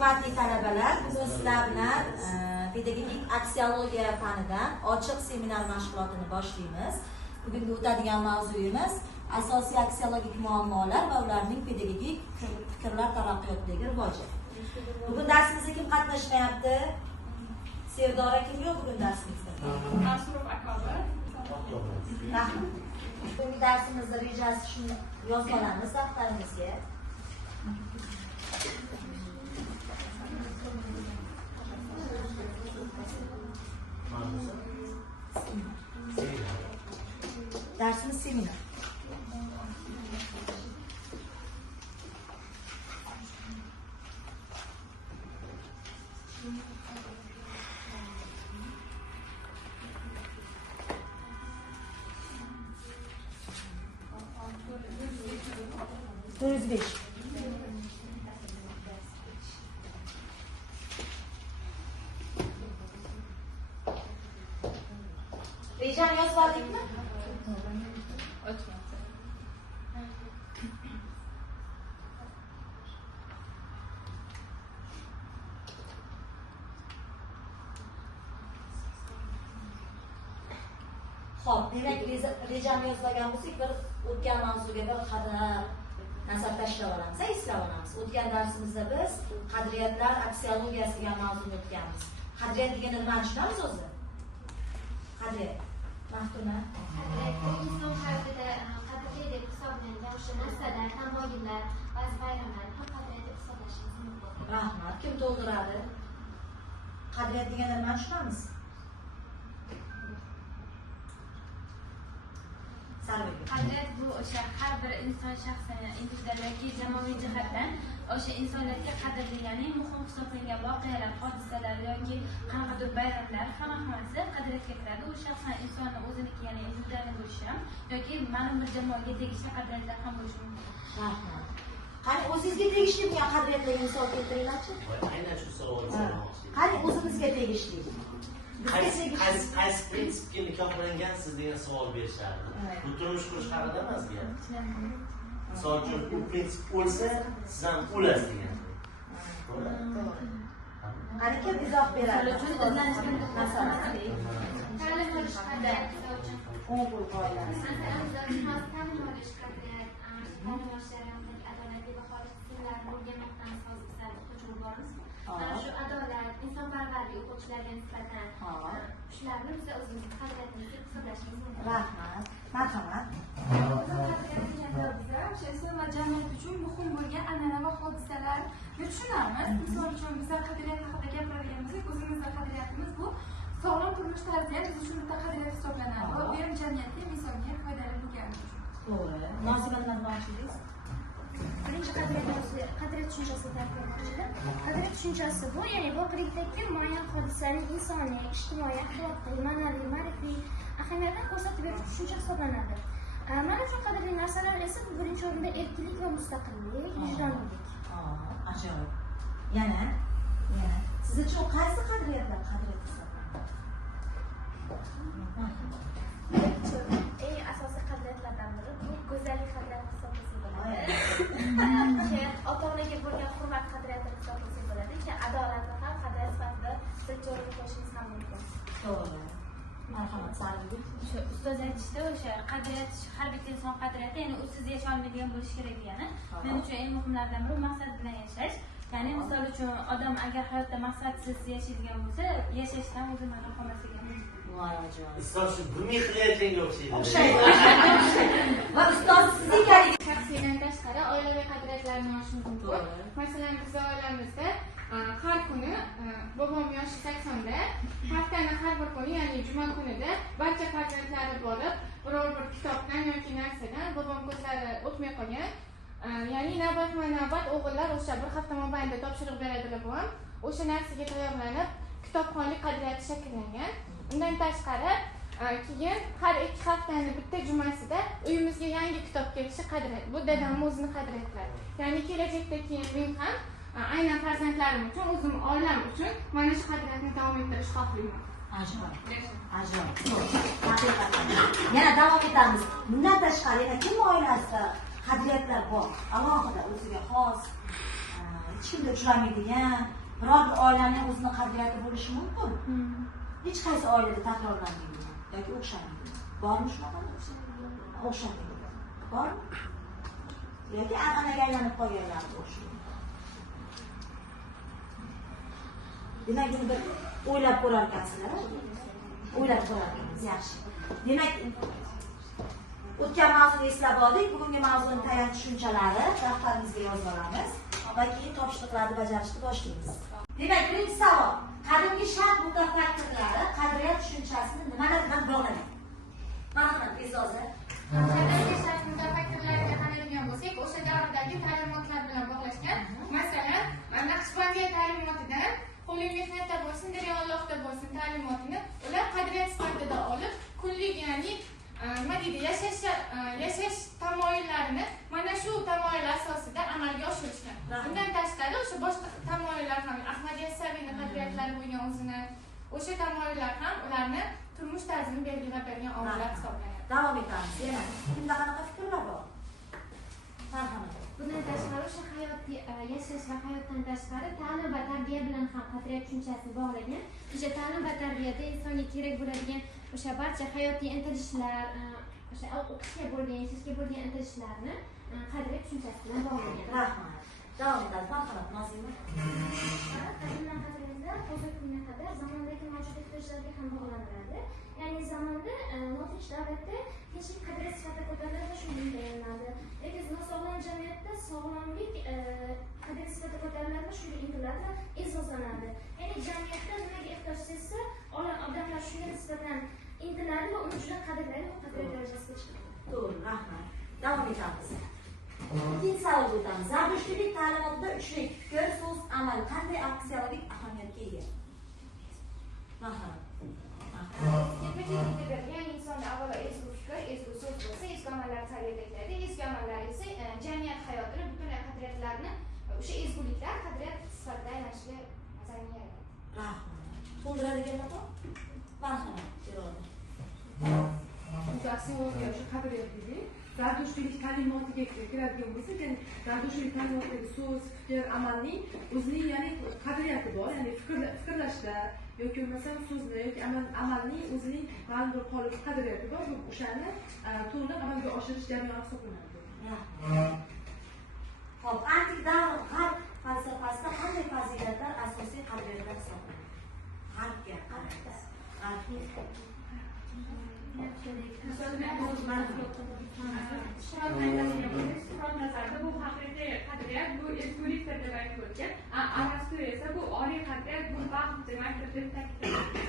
Hurmatli talabalar, bugun sizlar bilan pedagogik aksiologiya fanidan ochiq seminar mashg'ulotini boshlaymiz. Bugungi o'tadigan mavzuyimiz asosiy aksiologik muammolar va ularning pedagogik fikrlar taraqqiyotidagi rivoji. Bugun darsimizda kim qatnashmayapti? Sevdora kim yo'q bugun darsimizda? Masrur aka. Rahmat. Bugungi darsimizda rejasi shuni yozib olamiz daftarimizga. Dersimiz seminer. Dördüz Rejani yozib oldikmi? Xo'p, demak rejani yozmagan bo'lsak, bir o'tgan mavzuga bir qadar nazar tashlab olamiz, eslab olamiz. O'tgan darsimizda biz qadriyatlar aksiologiyasi degan mavzuni o'tganmiz. Qadriyat degani nimani tushunamiz o'zi? Qadriyat. Maftuna. Qadriyat inson hayotida qadrli deb hisoblangan o'sha narsalar, tamoyillar, ba'zi bayramlar ham qadriyat deb hisoblashimiz mumkin. Rahmat. Kim to'ldiradi? Qadriyat degani nimani tushunamiz? Qadriyat bu o'sha har bir inson shaxsini individual yoki jamoaviy jihatdan o'sha insoniyatga qadrli, ya'ni muhim hisoblangan voqealar, hodisalar yoki qanaqadir bayramlar hammasi qadriyatga kiradi. U shaxsan insonni o'ziniki, ya'ni individual bo'lishi ham yoki ma'lum bir jamoaga tegishli qadriyatlar ham bo'lishi mumkin. Rahmat. Qani o'zingizga tegishli bo'lgan qadriyatlarga misol keltiringlarchi? Aynan shu savol so'ramoqchi. Qani o'zimizga tegishli? Qaysi prinsipga nikohlangansiz degan savol berishadi. Bu turmush qurish haqida emas bu. Misol uchun u prinsip o'lsa, siz ham o'lasiz degan. Qani kim izoh beradi? Uchun izlanishga masalasi. Ta'lim olish qadriyat uchun. O'g'il oilasi. Masalan, ta'lim olish qadriyat, ta'lim olish jarayonidagi adolatli va xolis usullarni o'rganmoqdan hozir o'quvchi bormiz. Mana shu adolat, insonparvarlik o'quvchilarga nisbatan shularni biz o'zimizning qadriyatimizga hisoblashimiz mumkin. Rahmat. Marhamat. O'sha inson va jamiyat uchun muhim bo'lgan an'ana va hodisalarni tushunamiz. Misol uchun biz qadriyat haqida gapiradigan bo'lsak, o'zimizning qadriyatimiz bu sog'lom turmush tarzi ham biz uchun bitta qadriyat hisoblanadi va u ham jamiyatga, insonga foydali bo'lgani uchun. To'g'ri. Nozima nima demoqchisiz? Birinchi qadriyat tushunchasini ta'rif etmoqchiman. Qadriyat tushunchasi bu, ya'ni voqelikdagi muayyan hodisaning insoniy, ijtimoiy, axloqiy, ma'naviy, ma'rifiy ahamiyatini ko'rsatib beruvchi tushuncha hisoblanadi. Mana shu qadrli narsalar esa birinchi o'rinda erkinlik va mustaqillik, vijdonlik. Ajoyib. Yana. Siz uchun qaysi qadriyatlar qadriyat hisoblanadi? Eng asosiy qadriyatlardan biri bu go'zallik qadriyati hisoblansa bo'ladi. Ota-onaga bo'lgan hurmat qadriyati hisoblansa bo'ladi. Adolatni ham qadriyat sifatida birinchi o'ringa qo'yishimiz ham mumkin. To'g'ri. Marhamat, Sarvin. O'sha ustoz aytishdi, o'sha qadriyat har bitta inson qadriyati, ya'ni usiz yashay olmaydigan bo'lishi kerak degani. Men uchun eng muhimlardan biri maqsad bilan yashash. Ya'ni misol uchun odam agar hayotda maqsadsiz yashaydigan bo'lsa, yashashdan o'zi ma'no qolmasligi mumkin. Voy ajoyib. Ustoz shu gurmi qilayotganga o'xshaydi. O'xshaydi. Va ustoz sizning Shaxsiydan tashqari oilaviy qadriyatlarni olishimiz mumkin. Masalan, bizning oilamizda har kuni bobom yoshi 80da, haftaning har bir kuni, ya'ni juma kunida barcha farzandlari borib, biror bir kitobdan yoki narsadan bobom ko'zlari o'tmay qolgan. Ya'ni navbatma-navbat o'g'illar o'sha bir hafta mobaynida topshiriq beradilar bobom. O'sha narsaga tayyorlanib, kitobxonlik qadriyati shakllangan. Undan tashqari, keyin har 2 haftani bitta jumasida uyimizga yangi kitob kelishi qadriyat. Bu dadam o'zining qadriyatlari. Ya'ni kelajakda keyin men ham aynan farzandlarim uchun, o'zim oilam uchun mana shu qadriyatni davom ettirishni xohlayman. Ajoyib. Yana davom etamiz. Bundan tashqari yana kim oilasida qadriyatlar bor? Alohida o'ziga xos hech kimda uchramaydigan biror bir oilaning o'zini qadriyati bo'lishi mumkin. Hech qaysi oilada takrorlanmaydigan yoki o'xshamaydigan. Bormi shunaqa? O'xshamaydigan. Bormi? Yoki an'anaga aylanib qolganlar o'xshaydi. Demak, buni bir o'ylab ko'rar ekansizlar. O'ylab ko'rar ekansiz, yaxshi. Demak, o'tgan mavzuni eslab oldik. Bugungi mavzuning tayanch tushunchalari daftarimizga yozib olamiz va keyin topshiriqlarni bajarishni boshlaymiz. Demak, birinchi savol. Qadimgi sharq mutafakkirlari qadriyat tushunchasini nimalar bilan bog'lagan? Marhamat, E'zoza. Qadimgi sharq mutafakkirlariga qaraydigan bo'lsak, o'sha davrdagi ta'limotlar bilan bog'lashgan. Masalan, Naqshbandiya ta'limotidan qo'lli mehnatda bo'lsin, riyollohda bo'lsin ta'limotini ular qadriyat sifatida olib, kunlik, ya'ni nima deydi, yashash tamoyillarini mana shu tamoyillar asosida amalga oshirishgan. Bundan tashqari o'sha boshqa tamoyillar ham Ahmad Yassaviyning qadriyatlari bo'lgan o'zini, o'sha tamoyillar ham ularni turmush tarzini belgilab bergan omillar hisoblanadi. Davom etamiz. Yana kimda qanaqa fikrlar bor? Marhamat. Bundan tashqari o'sha hayotiy yashash va hayotdan tashqari ta'lim va tarbiya bilan ham qadriyat tushunchasini bog'lagan. O'sha ta'lim va tarbiyada insonga kerak bo'ladigan o'sha barcha hayotiy intilishlar, o'sha o'qishga bo'lgan, yashashga bo'lgan intilishlarni qadriyat tushunchasi bilan bog'lagan. Rahmat. Davom etamiz. Marhamat, Nozima. Qadimdan qadrimizda hozirgi kunga qadar zamondagi mavjud ehtiyojlarga ham bog'lanadi. Ya'ni zamonda notinch davlatda tinchlik qadriyat sifatida ko'tariladi, shunday intilinadi. Lekin nosog'lom jamiyatda sog'lomlik qadriyat sifatida ko'tariladi, shunday intiladi va e'zozlanadi. Ya'ni jamiyatda nimaga ehtiyoj sezsa, odamlar shunga nisbatan intiladi va uni juda qadrlaydi va qadriyat darajasiga chiqadi. To'g'ri, rahmat. Davom etamiz. Ikkinchi savolga o'tamiz. Zardushtiylik ta'limotida uchlik fikr, so'z, amal qanday aksiyologik ahamiyatga ega? Marhamat. Ya'ni insonda avvalo ezgu fikr, ezgu so'z bo'lsa, ezgu amallar tarbiya etiladi. Ezgu amallar esa jamiyat hayotini, butunlay qadriyatlarni, o'sha ezguliklar qadriyat sifatida aylanishiga zamin yaratadi. Rahmat. To'ldiradiganlar bor? Marhamat, Iroda. aksiologiya o'sha qadriyat dedik. Zardushtiylik ta'limotiga kiradigan bo'lsak, ya'ni zardushtiylik ta'limotidagi so'z, fikr, amalning o'zining ya'ni qadriyati bor, ya'ni fikrlashda yoki bo'lmasam so'zni yoki amalning o'zining ma'lum bir qolip qadriyati bor. O'shani to'liq amalga oshirish jarayoni hisoblanadi. Hop, antik davr g'arb falsafasida qanday fazilatlar asosiy qadriyatlar hisoblanadi? G'arbga qaraymiz. Shuhrat nazarida bu haqiqiy qadriyat, bu ezgulik deb aytib o'tgan. Arastu esa bu oliy qadriyat, bu baxt deb aytib ta'kidladi.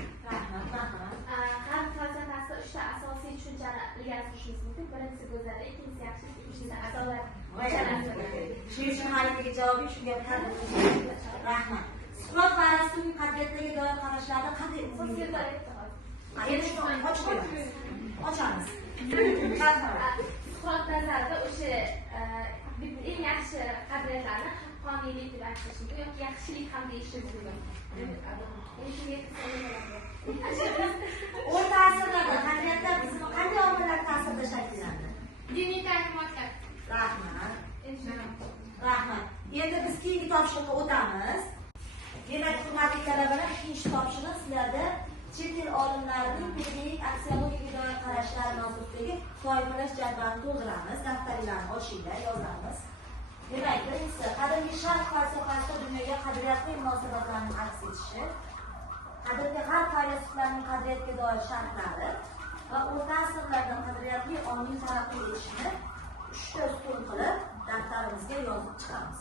G'arb falsafasida 3 ta asosiy tushunchani ilgari surishimiz mumkin. Birinchisi go'zallik, ikkinchisi yaxshilik, uchinchisi adolat. Shuning uchun haligiga javobim shunga rahmat. Suqrot va Arastuning qadriyatlarga doir qarashlari qanday o'zgardi? Ochamiz. Suqrot nazarida o'sha eng yaxshi qadriyatlarni haqqoniylik deb aytish mumkin yoki yaxshilik ham deyishimiz mumkin. O'rta asrlarda qadriyatlar tizimi qanday omillar ta'sirida shakllanadi? Diniy ta'limotlar. Rahmat. Endi biz keyingi topshiriqqa o'tamiz. Demak, hurmatli talabalar, ikkinchi topshiriq sizlarda chet el olimlarining pedagogik aksiologiyaga doir qarashlari mavzusidagi toifalash jadvalini to'ldiramiz. Daftaringizni ochinglar, yozamiz. Demak, birinchisi qadimgi sharq falsafasida dunyoga qadriyatli munosabatlarning aks etishi, qadimgi g'arb faylasuflarining qadriyatga doir sharhlari va o'rta asrlarda qadriyatli ongning taraqqiy etishini 3 ta ustun qilib daftarimizga yozib chiqamiz.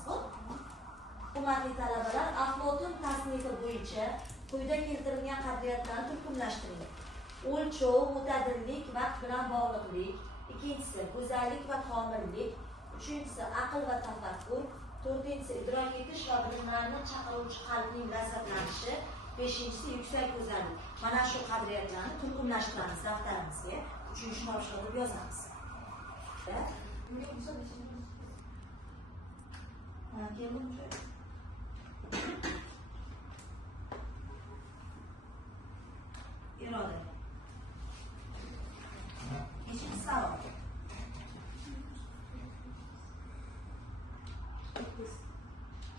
Hurmatli talabalar, Aflotun tasnifi bo'yicha quyida keltirilgan qadriyatlarni turkumlashtiring. O'lchov, mo'tadillik, vaqt bilan bog'liqlik, ikkinchisi go'zallik va komillik, uchinchisi aql va tafakkur, to'rtinchisi idrok etish va bilimlarni chaqiruvchi qalbning lazzatlanishi, beshinchisi yuksak go'zallik. Mana shu qadriyatlarni turkumlashtiramiz daftarimizga. Uchinchi topshiriq deb yozamiz. Iroda. Nechinchi savol?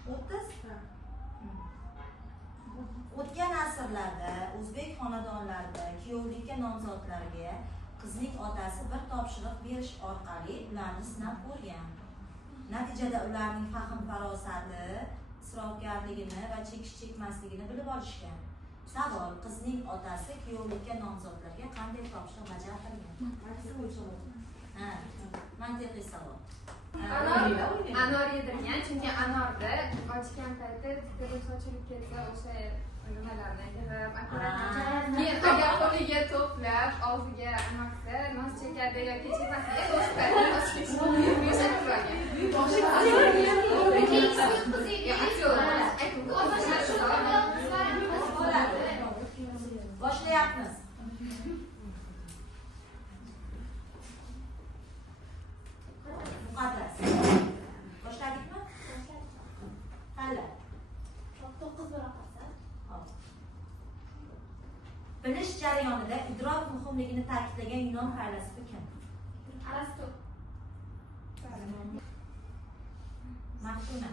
30. O'tgan asrlarda o'zbek xonadonlarida kuyovlikka nomzodlarga qizning otasi bir topshiriq berish orqali ularni sinab ko'rgan. Natijada ularning fahm farosati, isrofgarligini va chekish chekmasligini bilib olishgan. Savol: qizning otasi kuyovlikka nomzodlarga qanday topshiriq bajartirgan? Mantiqiy savol. Anor yedirgan, chunki anorda ochgan paytda tili sochilib ketsa o'sha nimalarni yig'ib, keyin agar qo'liga to'plab, og'ziga maqsa, nos chekadi yoki chekmasiga o'sha paytda nos Boshlayapmiz. Muqaddas. Boshladikmi? Tanla. 9 baroqasi. Bilish jarayonida idrok muhimligini ta'kidlagan Yunon faylasufi kim? Arastu. Maftuna.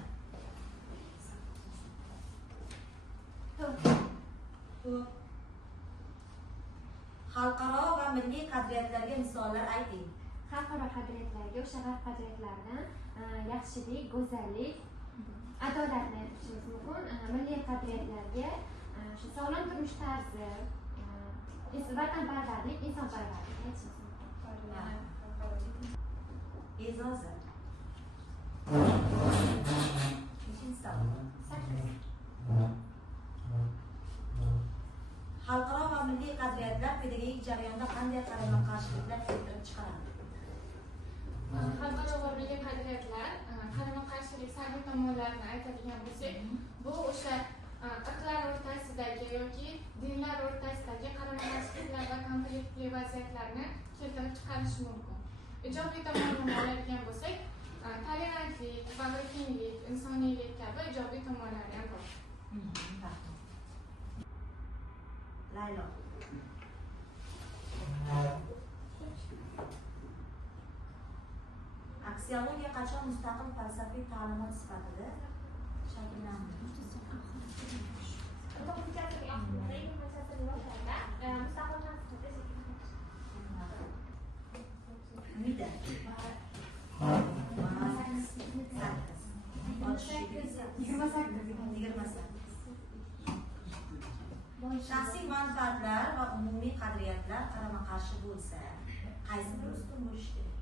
Xalqaro va milliy qadriyatlarga misollar ayting. Xalqaro qadriyatlarga o'sha g'arb qadriyatlaridan yaxshilik, go'zallik, adolatni aytishimiz mumkin. Milliy qadriyatlarga shu sog'lom turmush tarzi, vatanparvarlik, insonparvarlik aytishimiz mumkin. E'zoza. Xalqaro va milliy qadriyatlar pedagogik jarayonda qanday qarama-qarshiliklar keltirib chiqaradi? Xalqaro va milliy qadriyatlar qarama-qarshilik salbiy tomonlarini aytadigan bo'lsak, bu o'sha iqlimlar o'rtasidagi yoki dinlar o'rtasidagi qarama-qarshiliklar va konfliktli vaziyatlarni keltirib chiqarishi mumkin. Ijobiy tomonini oladigan bo'lsak, tolerantlik, bag'rikenglik, insoniylik kabi ijobiy tomonlari ham bor. Laylo. Aksiologiya qachon mustaqil falsafiy ta'limot sifatida shakllandi? Umida. 28. Shaxsiy manfaatlar va umumiy qadriyatlar qarama-qarshi bo'lsa, qaysi biri ustun bo'lishi kerak?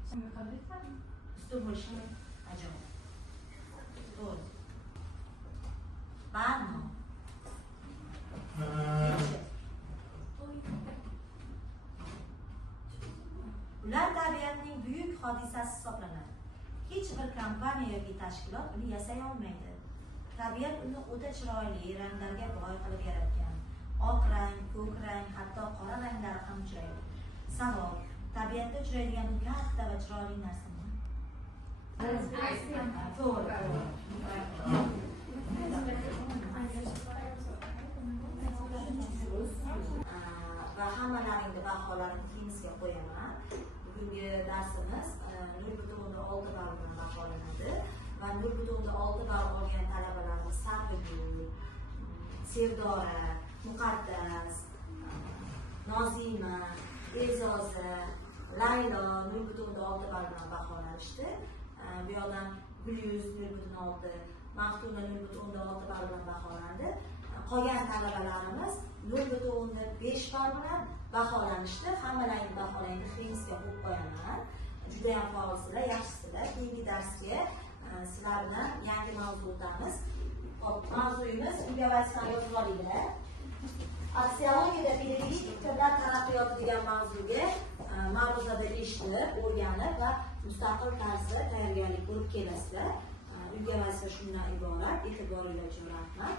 Ustun bo'lishi kerak. Ajoyib. To'g'ri. Barno. Ular tabiatning buyuk hodisasi hisoblanadi. Hech bir kompaniya yoki tashkilot uni yasay olmaydi. Tabiat uni o'ta chiroyli ranglarga boy qilib yaratgan. Oq rang, ko'k rang, hatto qora ranglari ham uchraydi. Savol: tabiatda uchraydigan katta va chiroyli narsa nima? To'g'ri. Va hammalaringni baholarini keyingiga qo'yaman. Bugungi darsimiz 0.6 ball bilan baholanadi va 0.6 ball olgan talabalarimiz Sarvigul, Sevdora, Muqaddas, Nozima, E'zoza, Laylo 0.6 ball bilan baholanishdi. Bu yoqdan Gulyuz 0.6, Maftuna 0.6 ball bilan baholandi. Qolgan talabalarimiz 0.5 ball bilan baholanishdi. Hammalaringni baholaringni Xrimsga qo'yib qo'yaman. Juda ham faolsizlar, yaxshisizlar. Keyingi darsga sizlar bilan yangi mavzu o'tamiz. Mavzuyimiz uyga vazifani yozib olinglar. Aksiologiyada pedagogik fikrlar taraqqiyoti degan mavzuga ma'ruzada eshitib, o'rganib va mustaqil tarzda tayyorgarlik ko'rib kelasizlar. Uyga vazifa shundan iborat. E'tiboringlar uchun rahmat.